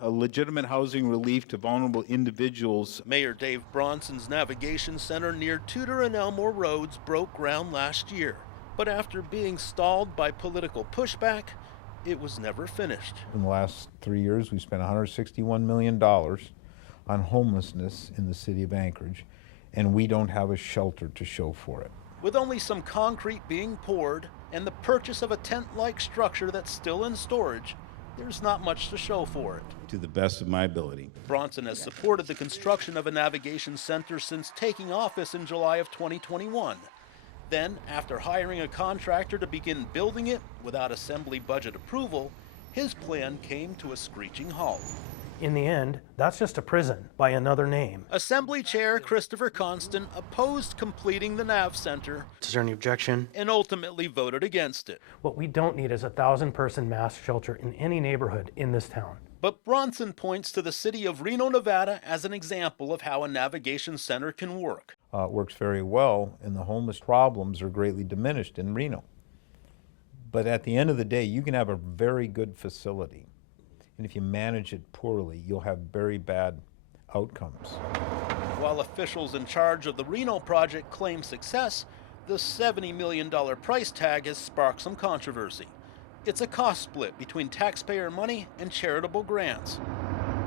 a legitimate housing relief to vulnerable individuals. Mayor Dave Bronson's Navigation Center near Tudor and Elmore Roads broke ground last year, but after being stalled by political pushback, it was never finished. In the last 3 years, we spent $161 million on homelessness in the city of Anchorage, and we don't have a shelter to show for it. With only some concrete being poured and the purchase of a tent-like structure that's still in storage, there's not much to show for it. To the best of my ability. Bronson has supported the construction of a navigation center since taking office in July of 2021. Then, after hiring a contractor to begin building it without assembly budget approval, his plan came to a screeching halt. In the end, that's just a prison by another name. Assembly Chair Christopher Constant opposed completing the Nav Center. Is there any objection? And ultimately voted against it. What we don't need is a 1,000-person mass shelter in any neighborhood in this town. But Bronson points to the city of Reno, Nevada as an example of how a navigation center can work. It works very well, and the homeless problems are greatly diminished in Reno. But at the end of the day, you can have a very good facility, and if you manage it poorly, you'll have very bad outcomes. While officials in charge of the Reno project claim success, the $70 million price tag has sparked some controversy. It's a cost split between taxpayer money and charitable grants.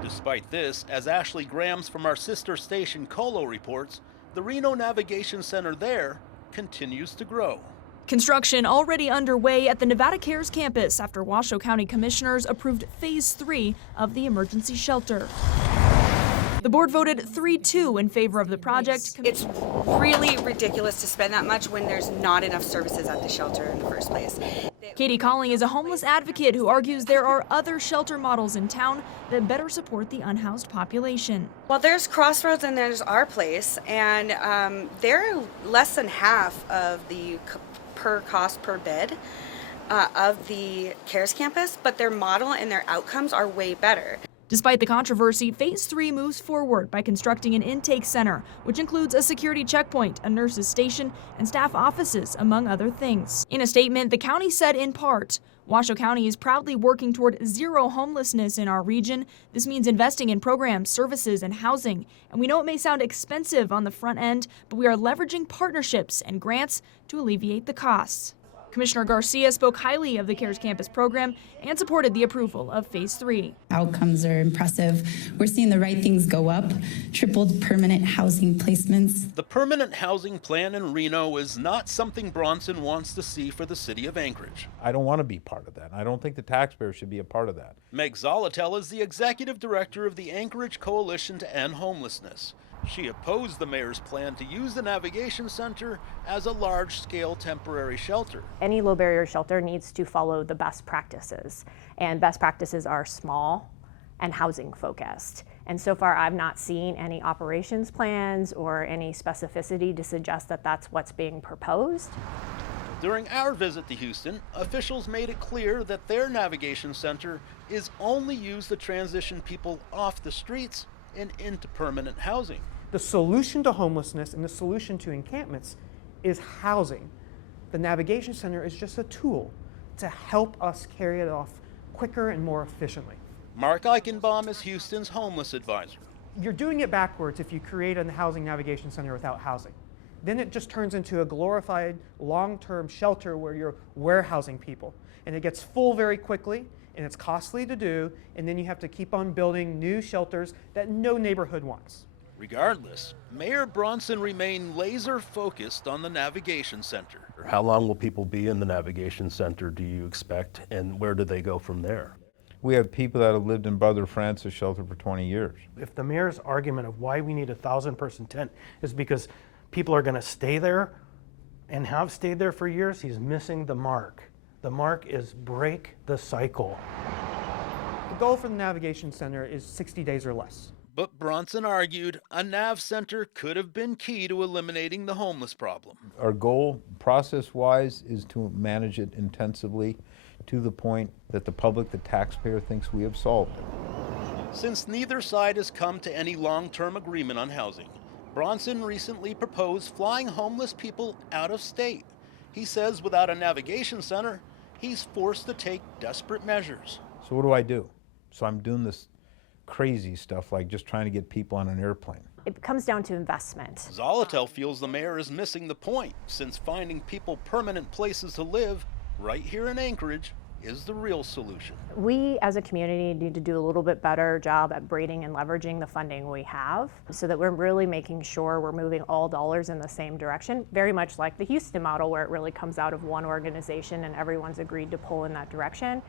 Despite this, as Ashley Grams from our sister station Colo reports, the Reno Navigation Center there continues to grow. Construction already underway at the Nevada Cares campus after Washoe County commissioners approved Phase 3 of the emergency shelter. The board voted 3-2 in favor of the project. It's really ridiculous to spend that much when there's not enough services at the shelter in the first place. Katie Calling is a homeless advocate who argues there are other shelter models in town that better support the unhoused population. Well, there's Crossroads and there's our place, and they're less than half of the cost per bed of the CARES campus, but their model and their outcomes are way better. Despite the controversy, Phase 3 moves forward by constructing an intake center, which includes a security checkpoint, a nurse's station, and staff offices, among other things. In a statement, the county said in part, Washoe County is proudly working toward zero homelessness in our region. This means investing in programs, services, and housing. And we know it may sound expensive on the front end, but we are leveraging partnerships and grants to alleviate the costs. Commissioner Garcia spoke highly of the CARES campus program and supported the approval of Phase 3. Outcomes are impressive. We're seeing the right things go up, tripled permanent housing placements. The permanent housing plan in Reno is not something Bronson wants to see for the city of Anchorage. I don't want to be part of that. I don't think the taxpayers should be a part of that. Meg Zolotel is the executive director of the Anchorage Coalition to End Homelessness. She opposed the mayor's plan to use the Navigation Center as a large-scale temporary shelter. Any low-barrier shelter needs to follow the best practices, and best practices are small and housing-focused. And so far, I've not seen any operations plans or any specificity to suggest that that's what's being proposed. During our visit to Houston, officials made it clear that their Navigation Center is only used to transition people off the streets and into permanent housing. The solution to homelessness and the solution to encampments is housing. The Navigation Center is just a tool to help us carry it off quicker and more efficiently. Mark Eichenbaum is Houston's homeless advisor. You're doing it backwards if you create a housing Navigation Center without housing. Then it just turns into a glorified long-term shelter where you're warehousing people. And it gets full very quickly, and it's costly to do, and then you have to keep on building new shelters that no neighborhood wants. Regardless, Mayor Bronson remained laser-focused on the Navigation Center. How long will people be in the Navigation Center, do you expect, and where do they go from there? We have people that have lived in Brother Francis shelter for 20 years. If the mayor's argument of why we need a 1,000-person tent is because people are going to stay there and have stayed there for years, he's missing the mark. The mark is break the cycle. The goal for the Navigation Center is 60 days or less. But Bronson argued a Nav Center could have been key to eliminating the homeless problem. Our goal, process-wise, is to manage it intensively to the point that the public, the taxpayer, thinks we have solved it. Since neither side has come to any long-term agreement on housing, Bronson recently proposed flying homeless people out of state. He says without a Navigation Center, he's forced to take desperate measures. So what do I do? So I'm doing this crazy stuff like just trying to get people on an airplane. It comes down to investment. Zolotel feels the mayor is missing the point, since finding people permanent places to live right here in Anchorage is the real solution. We as a community need to do a little bit better job at braiding and leveraging the funding we have so that we're really making sure we're moving all dollars in the same direction, very much like the Houston model where it really comes out of one organization and everyone's agreed to pull in that direction.